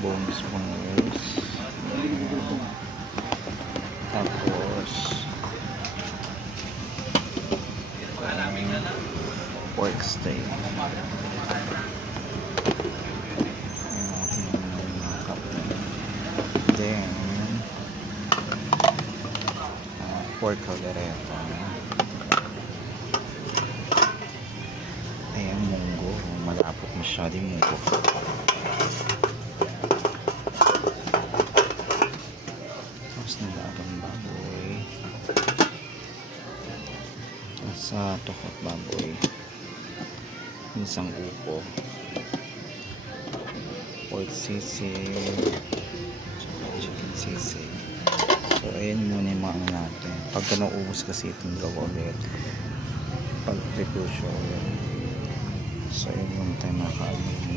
bonus bonus tapos um, pork steak. Then uh, pork caldereta. Ayan munggo. Malapot masyado yung munggo tapos nilagang baboy. Sa tukot baboy. Isang upo. Pork sisig. Chicken sisig. So ayan muna yung mga ano natin. Pagka naubos kasi itong dalawa ulit. Pag review show so yun muna tayo makakain